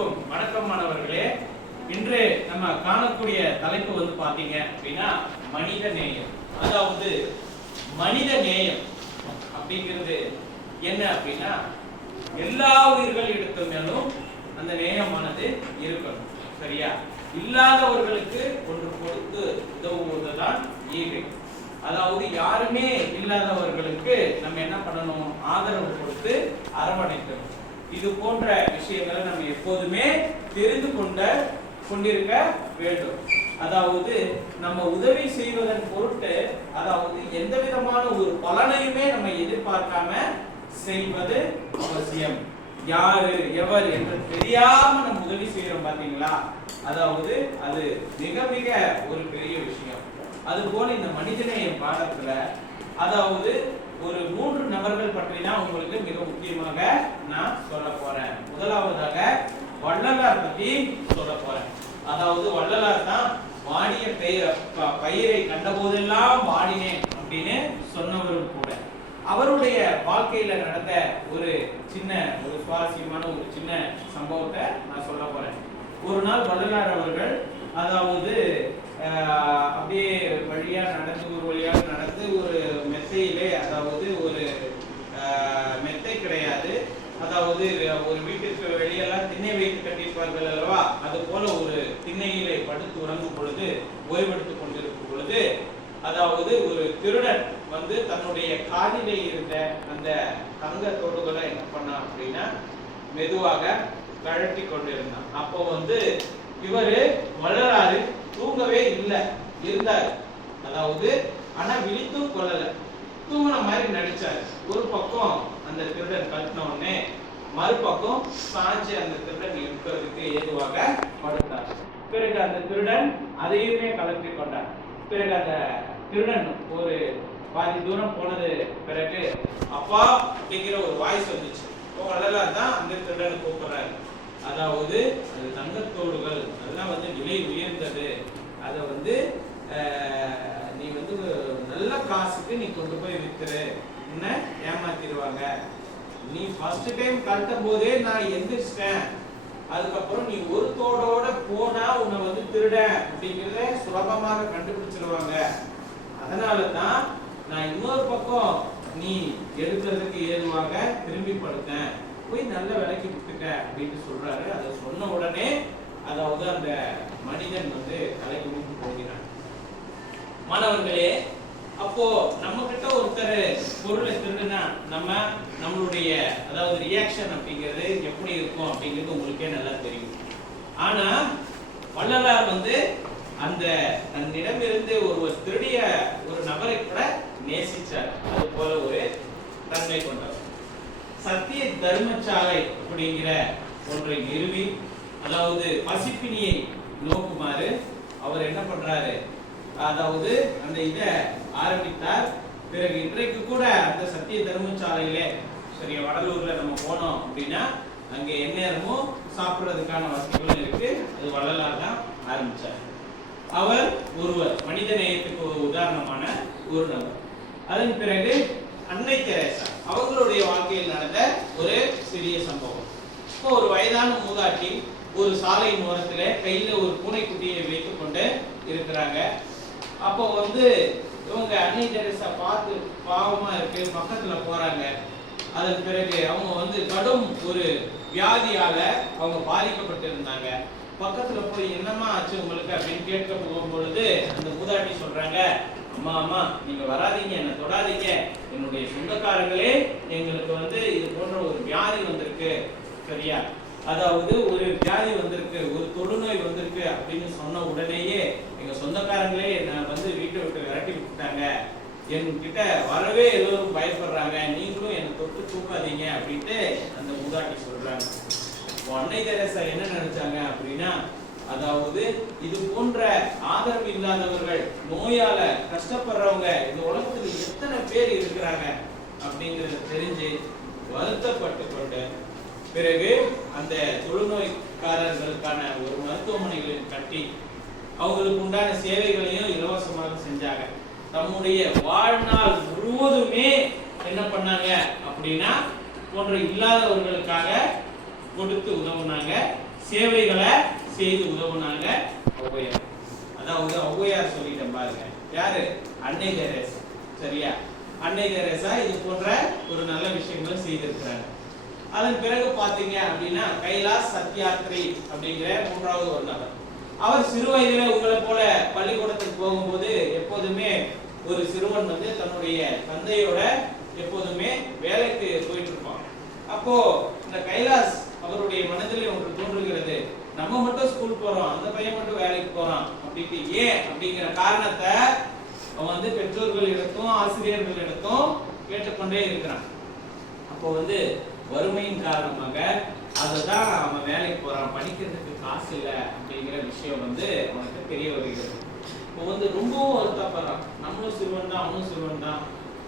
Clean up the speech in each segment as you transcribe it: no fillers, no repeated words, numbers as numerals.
எல்லோருக்கும் வணக்கம் மாணவர்களே. இன்று நம்ம காணக்கூடிய தலைப்பு வந்து பாத்தீங்க அப்படின்னா மனித நேயம். அதாவது மனித நேயம் அப்படிங்கிறது என்ன அப்படின்னா எல்லா உயிர்களிடத்திலும் அந்த நேயமானது இருக்கணும். சரியா? இல்லாதவர்களுக்கு ஒன்று கொடுத்து உதவுவதுதான் ஈகை. அதாவது யாருமே இல்லாதவர்களுக்கு நம்ம என்ன பண்ணணும்? ஆதரவு கொடுத்து அரவணைக்கணும். இது போன்ற விஷயங்களை நம்ம எப்போதுமே தெரிந்து கொண்டிருக்க வேண்டும். அதாவது நம்ம உதவி செய்வதன் பொருட்டு அதாவது எந்த விதமான ஒரு பலனையுமே நம்ம எதிர்பார்க்காம செய்வது அவசியம். யாரு எவர் என்று தெரியாம நம்ம உதவி செய்யறோம் பாத்தீங்களா? அதாவது அது மிக மிக ஒரு பெரிய விஷயம். அது போல இந்த மனிதநேய பாடத்துல அதாவது ஒரு 3 நபர்கள் பற்றி தான் உங்களுக்கு மிக முக்கியமாக நான் சொல்ல போறேன். முதலாவதாக வள்ளலார் பத்தி சொல்ல போறேன். அதாவது வள்ளலார் தான் வாடிய பயிரை கண்டபோதெல்லாம் வாடினேன் அப்படின்னு சொன்னவரும் கூட. அவருடைய வாழ்க்கையில நடந்த ஒரு சுவாரஸ்யமான ஒரு சின்ன சம்பவத்தை நான் சொல்ல போறேன். ஒரு நாள் வள்ளலார் அவர்கள் அதாவது அப்படியே ஒரு வழியாக நடந்து ஒரு மெத்தையிலே, அதாவது ஒரு மெத்தை கிடையாது, அதாவது ஒரு வீட்டுக்கு வெளியெல்லாம் திண்ணை வைத்து கட்டியிருப்பார்கள் அல்லவா, அது போல ஒரு திண்ணையிலே படுத்து உறங்கும் பொழுது, ஓய்வெடுத்துக் கொண்டிருக்கும் பொழுது, அதாவது ஒரு திருடன் வந்து தன்னுடைய காதிலே இருந்த அந்த தங்க தோடுகளை என்ன பண்ணா அப்படின்னா மெதுவாக கழட்டி கொண்டிருந்தான். அப்போ வந்து இவரு வள்ளலாறு தூங்கவே இல்லை இருந்தாரு. அதாவது ஆனா விழித்தும் கொள்ளல, தூங்கின மாதிரி நடிச்சாரு. ஒரு பக்கம் அந்த திருடன் கட்டின உடனே மறுபக்கம் சாஞ்சு அந்த திருடன் இருக்கிறதுக்கு ஏதுவாக படுத்தார். பிறகு அந்த திருடன் அதையுமே கலற்றி கொண்டார். பிறகு அந்த திருடன் ஒரு பாதி தூரம் போனது பிறகு அப்பா அப்படிங்கிற ஒரு வாய்ஸ் வந்துச்சு. வள்ளலார் தான் அந்த திருடனை கூப்பிடுறாரு. அதாவது அது தங்கத்தோடுகள், அதெல்லாம் வந்து விலை உயர்ந்தது, அதை வந்து நீ வந்து நல்ல காசுக்கு நீ கொண்டு போய் வித்துரு, என்ன ஏமாத்திடுவாங்க. நீ ஃபர்ஸ்ட் டைம் கட்டும் போதே நான் எந்திரிச்சிட்டேன், அதுக்கப்புறம் நீ ஒரு தோடோட போனா உன்னை வந்து திருட அப்படிங்கிறத சுலபமாக கண்டுபிடிச்சிருவாங்க. அதனால தான் நான் இன்னொரு பக்கம் நீ எடுக்கிறதுக்கு ஏதுவாக திரும்பி படுத்தேன், போய் நல்ல விலைக்கு விட்டுக்க அப்படின்னு சொல்றாரு. அதை சொன்ன உடனே அதாவது அந்த மனிதன் வந்து தலை குனிந்து போகிறான். மாணவர்களே, அப்போ நம்ம கிட்ட ஒருத்தர் பொருளை திருடுனா நம்மளுடைய அதாவது ரியாக்ஷன் அப்படிங்கிறது எப்படி இருக்கும் அப்படிங்கிறது உங்களுக்கே நல்லா தெரியும். ஆனா வள்ளலார் வந்து அந்த தன்னிடமிருந்து ஒருவர் திருடிய ஒரு நபரை கூட நேசிச்சார். அது போல ஒரு தன்மை கொண்டவர். சத்திய தர்மசாலை அப்படிங்கிற ஒன்றை நிறுவி அதாவது பசிப்பினியை நோக்குமாறு அவர் என்ன பண்றாரு, அதாவது அந்த இதை ஆரம்பித்தார். பிறகு இன்றைக்கு கூட அந்த சத்திய தர்மசாலையிலே சரியா வடலூர்ல நம்ம போனோம் அப்படின்னா அங்க எந்நேரமும் சாப்பிடுறதுக்கான வசதிகளும் இருக்கு. அது வள்ளலார் தான் ஆரம்பிச்சார். அவர் ஒருவர் மனித நேயத்துக்கு ஒரு உதாரணமான ஒரு நபர். அதன் பிறகு அன்னை தெரேசா அவங்களுடைய வாழ்க்கையில் நடந்த ஒரு சிறிய சம்பவம். இப்போ ஒரு வயதான மூதாட்டி ஒரு சாலையின் ஓரத்துல கையில ஒரு பூனைக்குட்டியை வைத்துக் கொண்டு இருக்கிறாங்க. அப்போ வந்து இவங்க அன்னை தெரேசா பார்த்து பாவமா இருக்கு, பக்கத்துல போறாங்க. அதன் பிறகு அவங்க வந்து கடும் ஒரு வியாதியால அவங்க பாதிக்கப்பட்டிருந்தாங்க. பக்கத்துல போய் என்னமா ஆச்சு உங்களுக்கு அப்படின்னு கேட்க போகும் பொழுது அந்த மூதாட்டி சொல்றாங்க, அம்மா அம்மா நீங்க வராதீங்க, என்ன தொடாதீங்க, என்னுடைய சொந்தக்காரங்களே எங்களுக்கு வந்து இது போன்ற ஒரு வியாதி வந்திருக்கு. சரியா? அதாவது ஒரு வியாதி வந்திருக்கு, ஒரு தொழுநோய் வந்திருக்கு அப்படின்னு சொன்ன உடனேயே எங்க சொந்தக்காரங்களே என்ன வந்து வீட்டை விட்டு விரட்டி விட்டுட்டாங்க, என்கிட்ட வரவே எல்லோரும் பயப்படுறாங்க, நீங்களும் என்னை தொட்டு தூக்காதீங்க அப்படின்ட்டு அந்த மூதாட்டி சொல்றாங்க. அன்னை தெரேசா என்ன நினைச்சாங்க அப்படின்னா அதாவது இது போன்ற ஆதரவு இல்லாதவர்கள், நோயால கஷ்டப்படுறவங்க இந்த உலகத்துல எத்தனை பேர் இருக்கிறாங்க அப்படிங்கறத தெரிஞ்சு வருத்தப்பட்டு கொண்டு பிறகு அந்த தொழுநோய்க்காரர்களுக்கான ஒரு மருத்துவமனைகளில் கட்டி அவங்களுக்கு உண்டான சேவைகளையும் இலவசமாக செஞ்சாங்க. தம்முடைய வாழ்நாள் முழுவதுமே என்ன பண்ணாங்க அப்படின்னா போன்ற இல்லாதவர்களுக்காக கொடுத்து உதவுனாங்க, சேவைகளை செய்து உதவுனாங்க ஔவையார். அதாவது ஔவையார் சொல்லிட்டேன் பாருங்க, யாரு? அன்னை தெரேசா. சரியா? அன்னை தெரேசா இது போன்ற ஒரு நல்ல விஷயங்களை செய்திருக்கிறாங்க. அதன் பிறகு பாத்தீங்க அப்படின்னா கைலாஷ் சத்யார்த்தி அப்படிங்கிற மூன்றாவது ஒரு நபர். அவர் சிறு வயதில உங்களை போல பள்ளிக்கூடத்துக்கு போகும்போது எப்போதுமே ஒரு சிறுவன் வந்து தன்னுடைய தந்தையோட எப்போதுமே வேலைக்கு போயிட்டு இருப்பான். அப்போ இந்த கைலாஷ் அவருடைய மனதிலே ஒன்று தோன்றுகிறது, நம்ம மட்டும் ஸ்கூல் போறோம், அந்த பையன் மட்டும் வேலைக்கு போறான் அப்படின்ட்டு. ஏன் அப்படிங்கிற காரணத்தை அவன் வந்து பெற்றோர்களிடத்தும் ஆசிரியர்களிடத்தும் கேட்டுக்கொண்டே இருக்கிறான். அப்போ வந்து வறுமையின் காரணமாக அதுதான் அவன் வேலைக்கு போறான், படிக்கிறதுக்கு காசு இல்லை அப்படிங்கிற விஷயம் வந்து அவனுக்கு தெரிய வருகிறது. இப்போ வந்து ரொம்பவும் வருத்தப்படுறான், நம்மளும் சிறுவன் தான், அவனும் சிறுவன் தான்.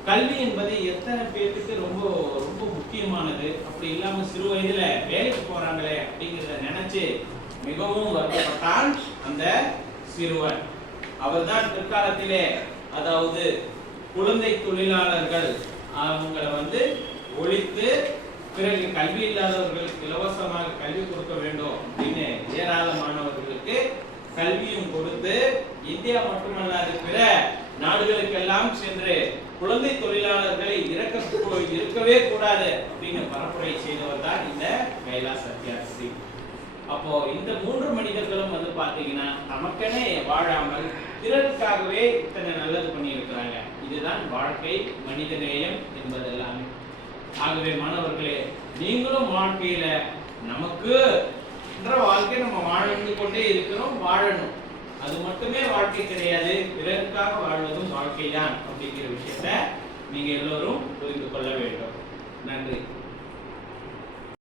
கல்வி என்பது எத்தனை பேருக்கு ரொம்ப ரொம்ப முக்கியமானது, அப்படி இல்லாம சிறு வயதுல வேலைக்கு போறாங்களே அப்படிங்கிறத நினைச்சு மிகவும் வருத்தப்பட்டான் அந்த சிறுவன். அவர்தான் பிற்காலத்திலே அதாவது குழந்தை தொழிலாளர்கள் அவங்களை வந்து ஒழித்து பிறகு கல்வி இல்லாதவர்களுக்கு இலவசமாக கல்வி கொடுக்க வேண்டும் அப்படின்னு ஏராளமானவர்களுக்கு கல்வியும் கொடுத்து இந்தியா மட்டுமல்லாது பிற நாடுகளுக்கெல்லாம் சென்று குழந்தை தொழிலாளர்களை இருக்கவே கூடாது அப்படின்னு பரப்புரை செய்தவர் தான் இந்த கைலாஷ் சத்யார்த்தி. அப்போ இந்த மூன்று மனிதர்களும் வந்து பாத்தீங்கன்னா நமக்கெனே வாழாமல் பிறருக்காகவே இத்தனை நல்லது பண்ணி இருக்கிறாங்க. இதுதான் வாழ்க்கை, மனிதநேயம் என்பதெல்லாமே. ஆகவே மாணவர்களே, நீங்களும் வாழ்க்கையில நமக்கு வாழ்க்கை நம்ம வாழ்ந்து கொண்டே இருக்கிறோம், வாழணும். அது மட்டுமே வாழ்க்கை கிடையாது, பிறருக்காக வாழ்வதும் வாழ்க்கை தான் அப்படிங்கிற விஷயத்த நீங்க எல்லோரும் புரிந்து கொள்ள வேண்டும். நன்றி.